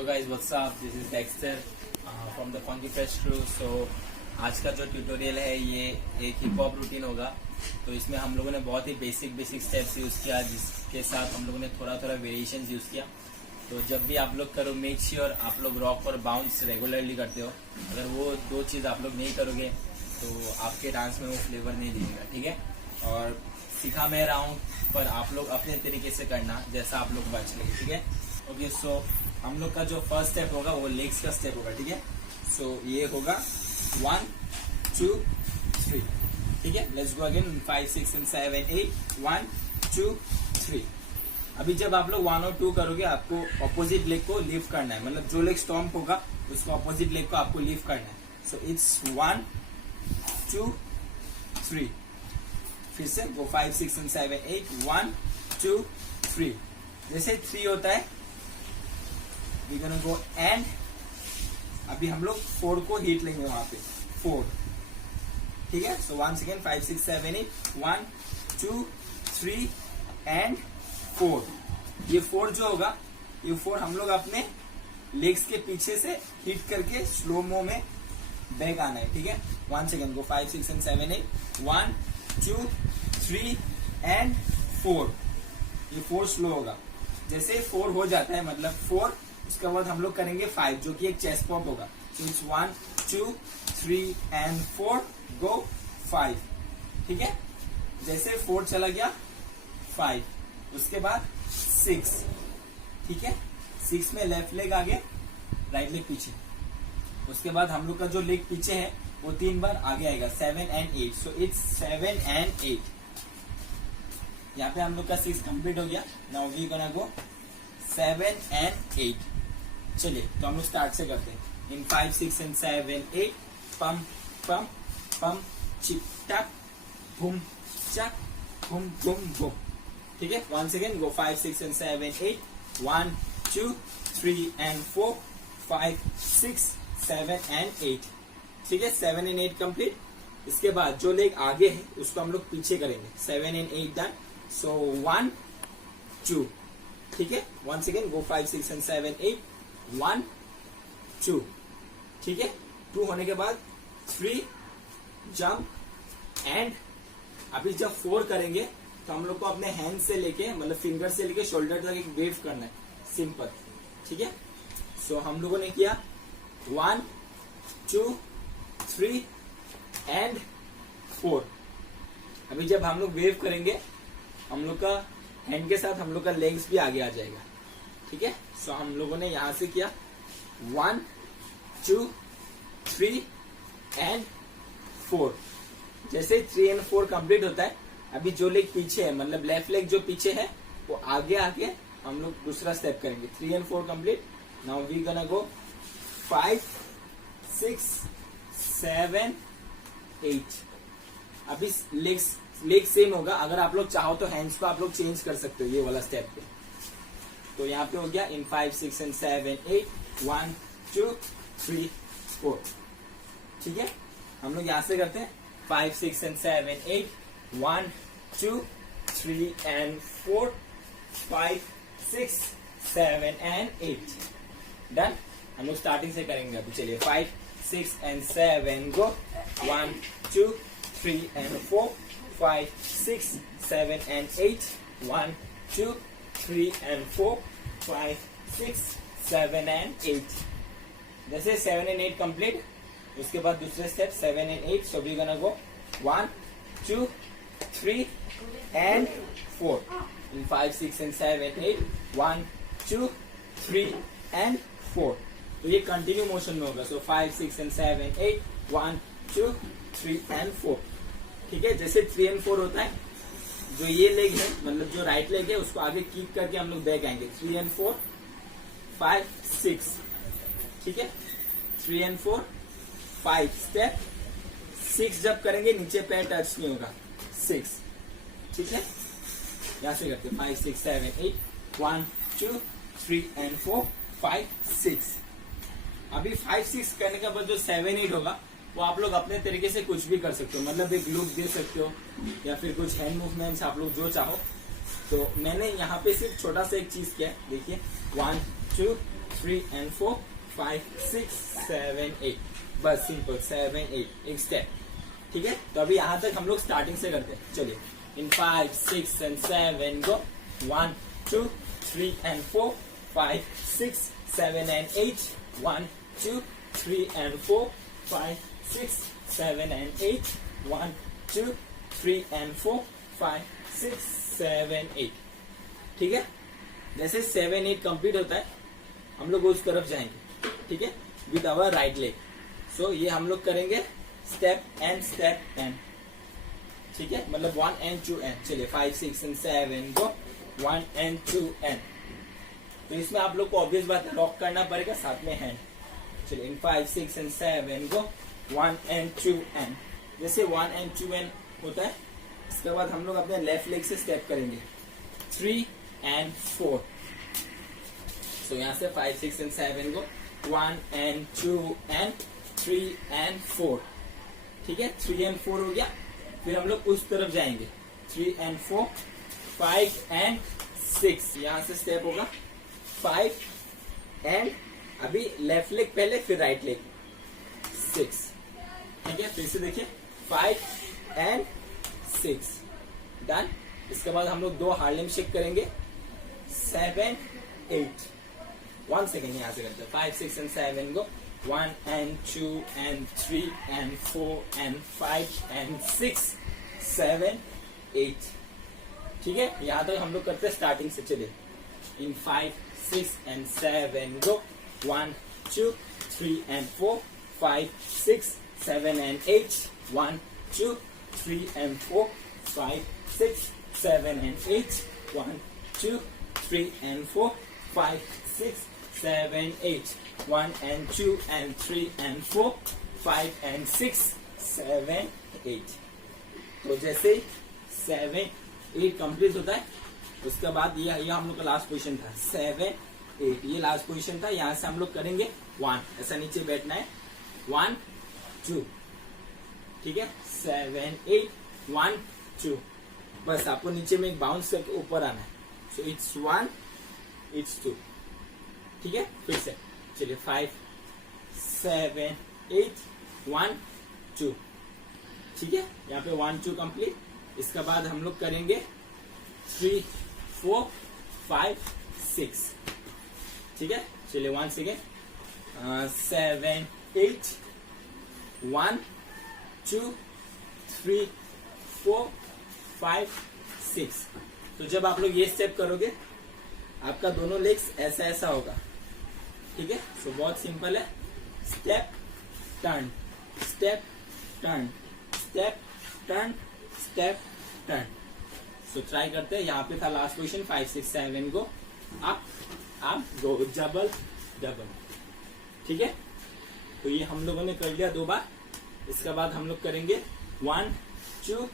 Hello guys, what's up, this is Dexter from the funky fresh crew. So आज का जो tutorial है ये एक हिप हॉप रूटीन होगा। तो इसमें हम लोगों ने बहुत ही बेसिक स्टेप्स यूज किया, जिसके साथ हम लोगों ने थोड़ा वेरिएशन यूज किया। तो जब भी आप लोग करो, मेक श्योर आप लोग रॉक और बाउंस रेगुलरली करते हो। अगर वो दो चीज आप लोग नहीं करोगे तो आपके डांस में वो फ्लेवर नहीं दिखेगा, ठीक है। और सिखा मैं रहा हूँ, पर आप लोग अपने तरीके से करना जैसा आप लोग बच लगे, ठीक है। ओके, सो हम लोग का जो फर्स्ट स्टेप होगा वो लेग्स का स्टेप होगा, ठीक है। सो ये होगा 1 2 3, ठीक है। Let's go again 5 6 and 7 8 1 2 3। अभी जब आप लोग 1 और 2 करोगे, आपको ऑपोजिट लेग को लिफ्ट करना है, मतलब जो लेग स्टॉम्प होगा उसको ऑपोजिट लेग को आपको लिफ्ट करना है। So it's 1 2 3। फिर से वो 5 6 and 7 8 1 2 3। जैसे 3 होता है वी गोना गो एंड अभी हम लोग 4 को हिट लेंगे वहां पे, 4, ठीक है। सो 1 सेकेंड 5 6 7 8 1 2 3 एंड 4। ये 4 जो होगा, ये 4 हम लोग अपने लेग्स के पीछे से हिट करके स्लो मो में बैक आना है, ठीक है। 1 सेकेंड गो 5 6 and 7 8 1 2 3 एंड 4। ये 4 स्लो होगा। जैसे 4 हो जाता है, मतलब 4, उसके बाद हम लोग करेंगे 5, जो कि एक चेस्ट पॉप होगा। सो इट्स 1 2 3 एंड 4 गो 5, ठीक है। जैसे 4 चला गया 5, उसके बाद 6, ठीक है। 6 में लेफ्ट लेग आगे, राइट लेग पीछे। उसके बाद हम लोग का जो लेग पीछे है वो 3 बार आगे आएगा, 7 and 8। So it's 7 and 8। यहाँ पे हम लोग का 6 कंप्लीट हो गया। Now we gonna go 7 and 8। चलिए, तो हम लोग स्टार्ट से करते हैं। इन 5 6 and 7 8 पम पम पम चिक टक बूम चक बूम बूम बूम, ठीक है। 1 second go 5 6 and 7 8 1 2 3 and 4 5 6 7 and 8, ठीक है। 7 and 8 कंप्लीट। इसके बाद जो लेग आगे है उसको हम लोग पीछे करेंगे। 7 and 8 डन। सो 1 2, ठीक है। 1 सेकेंड गो 5 6 and 7 8 1 2, ठीक है। 2 होने के बाद 3 जंप एंड अभी जब 4 करेंगे तो हम लोग को अपने हैंड से लेके, मतलब फिंगर से लेके शोल्डर तक एक वेव करना है, सिंपल, ठीक है। सो हम लोगों ने किया 1 2 3 एंड 4। अभी जब हम लोग वेव करेंगे, हम लोग का हैंड के साथ हम लोग का लेग्स भी आगे आ जाएगा, ठीक है। सो हम लोगों ने यहां से किया 1 2 3 एंड 4। जैसे 3 and 4 कंप्लीट होता है, अभी जो लेग पीछे है, मतलब लेफ्ट लेग जो पीछे है वो आगे आके हम लोग दूसरा स्टेप करेंगे। 3 and 4 complete. Now we gonna go 5 6 7 8। अभी लेग सेम होगा। अगर आप लोग चाहो तो हैंड्स को आप लोग चेंज कर सकते हो ये वाला स्टेप पे। तो यहाँ पे हो गया इन 5 6 and 7 8 1 2 3 4, ठीक है। हम लोग यहां से करते हैं 5 6 and 7 8 1 2 3 and 4 5 6 7 and 8 डन। हम लोग स्टार्टिंग से करेंगे अभी। चलिए 5 6 and 7 go 1 2 3 and 4 5 6 7 and 8 1 2 3 and 4 5 6 7 and 8। जैसे 7 and 8 कंप्लीट, उसके बाद दूसरे step 7 and 8। So we gonna go 1 2 3 and 4। In 5 6 and 7 8 1 2 3 and 4। तो ये कंटिन्यू मोशन में होगा। सो 5 6 and 7 8 1 2 3 and 4, ठीक है। जैसे 3 and 4 होता है, जो ये लेग है, मतलब जो राइट लेग है, उसको आगे कीप करके हम लोग बैक आएंगे। 3 and 4 5 6, ठीक है। 3 and 4 5 स्टेप। 6 जब करेंगे नीचे पैर टच नहीं होगा, 6, ठीक है। यहां से करते 5 6 7 8 1 2 3 and 4 5 6। अभी 5 6 करने के बाद जो 7 8 होगा वो आप लोग अपने तरीके से कुछ भी कर सकते हो, मतलब एक लुक दे सकते हो या फिर कुछ हैंड मूवमेंट्स आप लोग जो चाहो। तो मैंने यहाँ पे सिर्फ छोटा सा एक चीज किया है, देखिए 1 2 3 and 4 5 6 7 8 बस सिंपल 7 8 एक स्टेप। ठीक है, तो अभी यहाँ तक हम लोग स्टार्टिंग से करते हैं। चलिए इन 5 6 and 7 go 1 2 3 and 4 5 6 7 and 8 1 2 3 and 4 5 6 7 and 8 1 2 3 and 4 5 6 7 8। ठीक है, जैसे 7 8 कंप्लीट होता है हम लोग उस तरफ जाएंगे। ठीक है, विद आवर राइट लेग। सो ये हम लोग करेंगे स्टेप एंड। ठीक है, मतलब 1 and 2 and। चलिए 5 6 and 7 गो 1 and 2 and। तो इसमें आप लोग को ऑब्वियस बात है रॉक करना पड़ेगा साथ में हैंड। चलिए इन 5 6 and 7 गो 1 and 2 and। जैसे 1 and 2 and होता है, इसके बाद हम लोग अपने लेफ्ट लेग से स्टेप करेंगे 3 and 4। तो यहाँ से 5 6 and 7 को 1 and 2 and 3 and 4। ठीक है, 3 and 4 हो गया। फिर हम लोग उस तरफ जाएंगे 3 and 4 5 and 6। यहाँ से स्टेप होगा 5 and अभी लेफ्ट लेग पहले फिर राइट लेग 6। ठीक है, फिर से देखिए 5 and 6 डन। इसके बाद हम लोग 2 हार्लेम शेक करेंगे 7 8। 1 सेकेंड यहाँ से करते हैं 5 6 and 7 को 1 and 2 and 3 and 4 and 5 and 6 7 8। ठीक है, यहाँ तक हम लोग करते हैं स्टार्टिंग से। चलिए इन 5 6 and 7 को 1 2 3 and 4 5 6 7 and 8 1 2 3 and 4 5 6 7 and 8 1 2 3 and 4 5 6 7 8 1 and 2 and 3 and 4 5 and 6 7 8। तो जैसे 7 8 कंप्लीट होता है उसके बाद ये हम लोग का लास्ट पोजीशन था 7 8। ये लास्ट पोजीशन था। यहाँ से हम लोग करेंगे 1, ऐसा नीचे बैठना है 1 2। ठीक है, 7 8 1 2। बस आपको नीचे में एक बाउंस करके ऊपर आना है। So it's 1 it's 2। ठीक है, फिर से चलिए 5 7 8 1 2। ठीक है, यहाँ पे 1 2 कंप्लीट। इसके बाद हम लोग करेंगे 3 4 5 6। ठीक है, चलिए 1 सेकेंड 7 8 1 2 3 4 5 6। तो जब आप लोग ये स्टेप करोगे आपका दोनों लेग्स ऐसा ऐसा होगा। ठीक है, सो बहुत सिंपल है। Step turn step turn step turn step turn. So try करते हैं। यहाँ पे था last position 5 6 7 go up go double double. ठीक है, तो ये हम लोगों ने कर लिया 2 बार। इसके बाद हम लोग करेंगे 1 2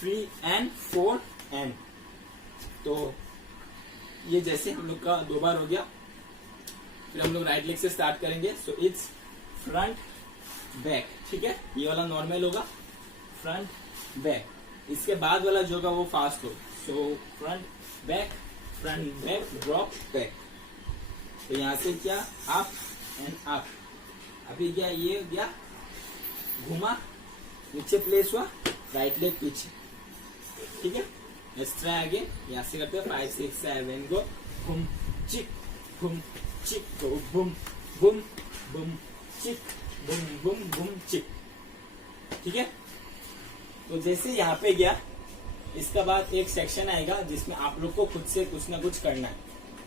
3 and 4 and। तो ये जैसे हम लोग का 2 बार हो गया। फिर हम लोग राइट लेग से स्टार्ट करेंगे। So it's front back. ठीक है, ये वाला नॉर्मल होगा फ्रंट बैक। इसके बाद वाला जो होगा वो फास्ट हो। So front back drop back. तो यहाँ से क्या अप एंड अप। अभी क्या ये गया घुमा नीचे प्लेस हुआ राइट लेग पीछे। ठीक है, लेट्स ट्राई अगेन। यहाँ से करते हैं 5 6 7 गो घुम चिक गो बुम बुम बुम चिक बुम बुम बुम चिक। ठीक है, तो जैसे यहाँ पे गया इसका बाद एक सेक्शन आएगा जिसमें आप लोग को खुद से कुछ ना कुछ करना है।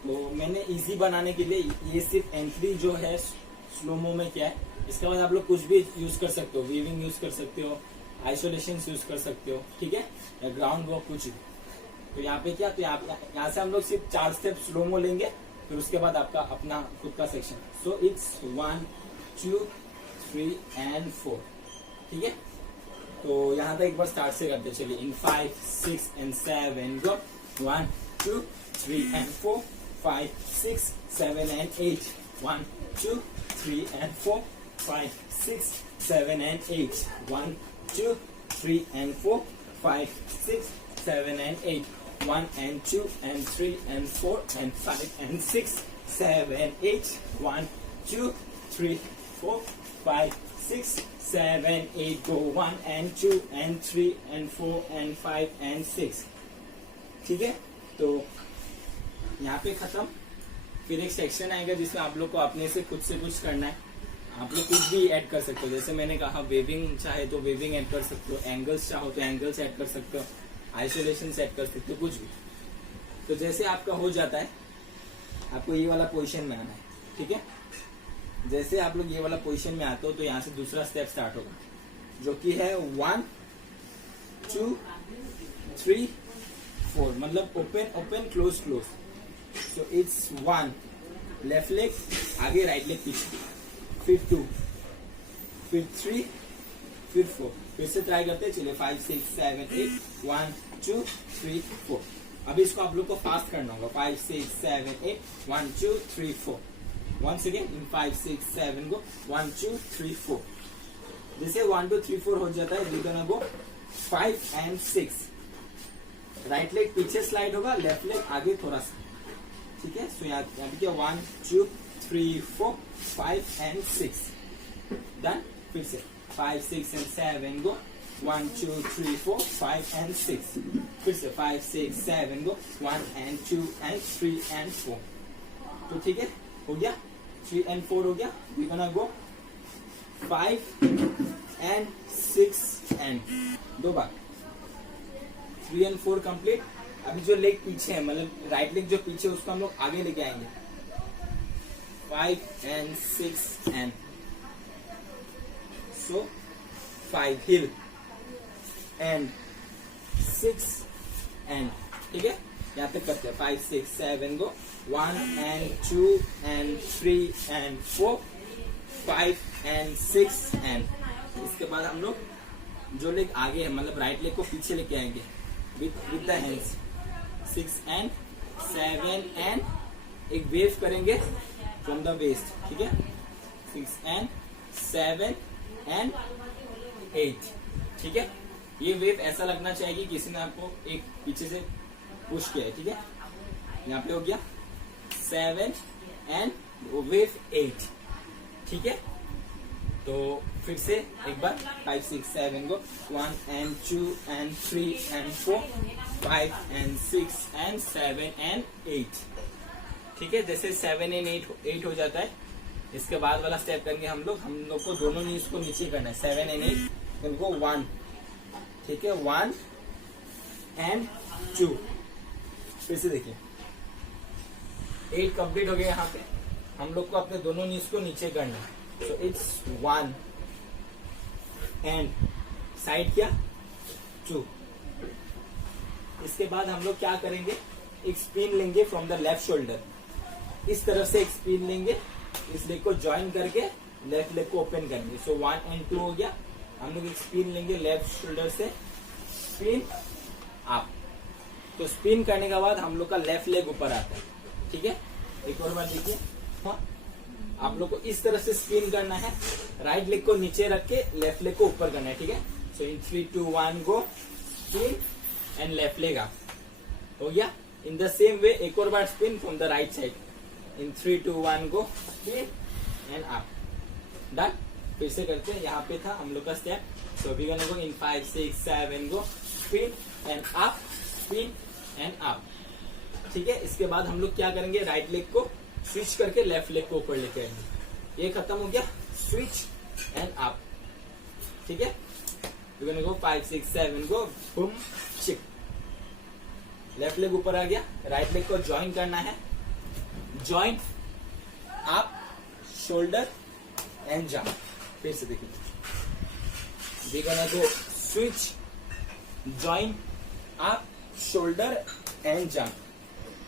तो मैंने इजी बनाने के लिए ये सिर्फ एंट्री जो है स्लोमो में क्या है। इसके बाद आप लोग कुछ भी यूज कर सकते हो, वीविंग यूज कर सकते हो, आइसोलेशन यूज कर सकते हो। ठीक है, या ग्राउंड वॉक कुछ भी। तो यहाँ पे क्या, तो यहाँ से हम लोग सिर्फ 4 स्टेप स्लोमो लेंगे। फिर उसके बाद आपका अपना खुद का सेक्शन। So it's 1 2 3 and 4। ठीक है, तो यहाँ तक एक बार स्टार्ट से करते चलिए। इन 5 6 and 7 go 1 2 3 and 4 5 6 7 and 8 1 2 3 and 4 5 6 7 and 8 1 2 3 and 4 5 6 7 and 8 1 and 2 and 3 and 4 and 5 and 6 7 8 1 2 3 4 5 6 7 8 go 1 and 2 and 3 and 4 and 5 and 6. ठीक है, तो यहाँ पे खत्म. फिर एक सेक्शन आएगा जिसमें आप लोग को अपने से खुद से कुछ करना है. आप लोग कुछ भी ऐड कर सकते हो, जैसे मैंने कहा वेविंग चाहे तो वेविंग ऐड कर सकते हो, एंगल्स चाहो तो एंगल्स ऐड कर सकते हो, आइसोलेशन ऐड कर सकते हो, कुछ भी. तो जैसे आपका हो जाता है, आपको ये वाला पोजीशन में आना है. ठीक है, जैसे आप लोग ये वाला पोजीशन में आते हो तो यहाँ से दूसरा स्टेप स्टार्ट होगा, जो कि है 1 2 3 4, मतलब open open close close. So it's 1 left leg आगे, राइट लेग पीछे, फिर 2, फिर 3, फिर 4. फिर से ट्राई करते हैं. चलिए 5 6 7 8 1 2 3 4. अभी इसको आप लोग को फास्ट करना होगा. 5 6 7 8 1 2 3 4. Once again in 5 6 7 go 1 2 3 4. जैसे 1 2 3 4 हो जाता है, we're gonna go 5 and 6. Right leg पीछे स्लाइड होगा, लेफ्ट लेग आगे थोड़ा सा. ठीक है, सो यहाँ पे 1 2 3 4 5 and 6. डन. फिर से 5 6 and 7 go 1 2 3 4 5 and 6. फिर से 5 6 7 go 1 and 2 and 3 and 4. तो ठीक है, हो गया. 3 and 4 हो गया. We gonna go 5 and 6 and दो बार. 3 and 4 कंप्लीट. अभी जो लेग पीछे है, मतलब राइट लेग जो पीछे है, उसको हम लोग आगे लेके आएंगे. 5 and 6 and so 5 heel and 6 and. ठीक है, यहाँ पे करते हैं 5 6 7 गो 1 and 2 and 3 and 4 5 and 6 and. इसके बाद हम लोग जो लेग आगे है, मतलब राइट लेग को पीछे लेके आएंगे with the hands. 6 and 7 and एक वेव करेंगे from the waist. ठीक है, 6 and 7 and 8. ठीक है, ये वेव ऐसा लगना चाहिए कि किसी ने आपको एक पीछे से पुश किया है. ठीक है, यहाँ पे हो गया 7 and वेव 8. ठीक है, तो फिर से एक बार 5 6 7 go 1 and 2 and 3 and 4 5 and 6 and 7 and 8. ठीक है, जैसे 7 and 8 हो जाता है, इसके बाद वाला स्टेप करेंगे हम लोग को दोनों नीज को नीचे करना है. 7 and 8 इनको 1. ठीक है, 1 and 2. फिर से देखिए 8 कंप्लीट हो गया. यहाँ पे हम लोग को अपने दोनों नीज को नीचे करना है. सो इट्स 1 एंड साइड क्या 2. इसके बाद हम लोग क्या करेंगे, एक स्पिन लेंगे फ्रॉम द लेफ्ट शोल्डर. इस तरफ से एक स्पिन लेंगे, इस लेग को ज्वाइन करके लेफ्ट लेग को ओपन करेंगे. सो 1 and 2 हो गया. हम लोग एक स्पिन लेंगे लेफ्ट शोल्डर से, स्पिन अप. तो स्पिन करने के बाद हम लोग का लेफ्ट लेग ऊपर आता है. ठीक है, एक और बार देखिए. हाँ, आप लोग को इस तरह से स्पिन करना है, राइट लेग को नीचे रख के लेफ्ट लेग को ऊपर करना है. ठीक है, so in 3 2 1 go spin and left leg up. हो गया. इन द सेम वे एक और बार spin from the right side. In 3 2 1 go spin and up. Done. फिर से करते हैं. यहाँ पे था हम लोग का step. So we gonna go in 5 6 7 go spin and up, spin and up. ठीक है, इसके बाद हम लोग क्या करेंगे, राइट लेग को स्विच करके लेफ्ट लेग को ऊपर लेके आएंगे. ये खत्म हो गया. Switch and up. ठीक है, we gonna go 5 6 7 go boom chick. Left leg ऊपर आ गया. राइट लेग को ज्वाइन करना है. Join up shoulder and jump. फिर से देखिए, we gonna go switch join up shoulder and jump.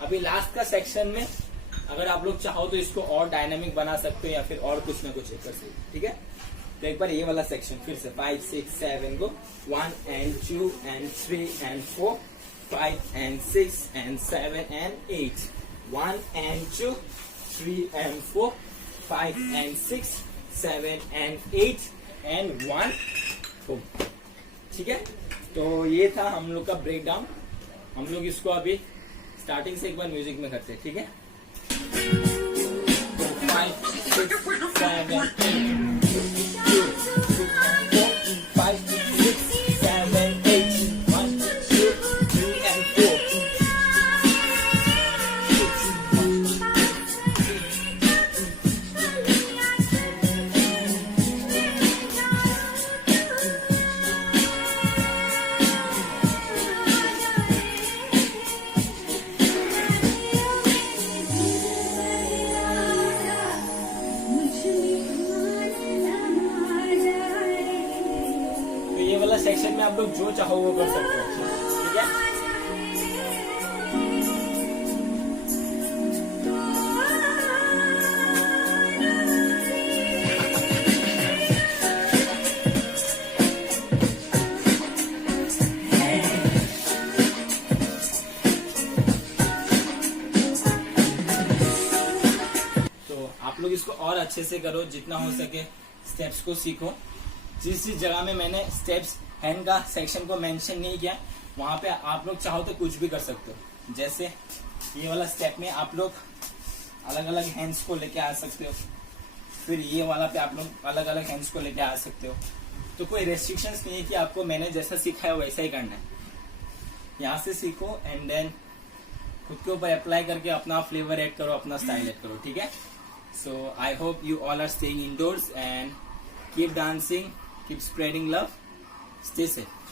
अभी लास्ट का सेक्शन में अगर आप लोग चाहो तो इसको और डायनामिक बना सकते हो या फिर और कुछ ना कुछ कर सकते हो. ठीक है, तो एक बार ये वाला सेक्शन फिर से 5 6 7 गो 1 and 2 and 3 and 4 5 and 6 and 7 and 8 1 and 2 3 and 4 5 and 6 7 and 8 and 1 boom. ठीक है, तो ये था हम लोग का ब्रेक डाउन. हम लोग इसको अभी स्टार्टिंग से एक बार म्यूजिक में करते हैं. ठीक है. 5 6 7 8 2 5 6 7 8 1 2 3 and 4 तो ये वाला सेक्शन में आप लोग जो चाहो वो कर सकते हो, ठीक है। तो आप लोग इसको और अच्छे से करो, जितना हो सके स्टेप्स को सीखो। जिस जगह में मैंने स्टेप्स हैंड का सेक्शन को मेंशन नहीं किया, वहां पे आप लोग चाहो तो कुछ भी कर सकते हो। जैसे ये वाला स्टेप में आप लोग अलग अलग हैंड्स को लेके आ सकते हो, फिर ये वाला पे आप लोग अलग अलग हैंड्स को लेके आ सकते हो। तो कोई रेस्ट्रिक्शंस नहीं है कि आपको मैंने जैसा सिखाया वैसा ही करना है। यहाँ से सीखो एंड देन खुद के ऊपर अप्लाई करके अपना फ्लेवर ऐड करो, अपना स्टाइल ऐड करो, ठीक है। So I hope you all are staying indoors and keep dancing, keep spreading love, stay safe.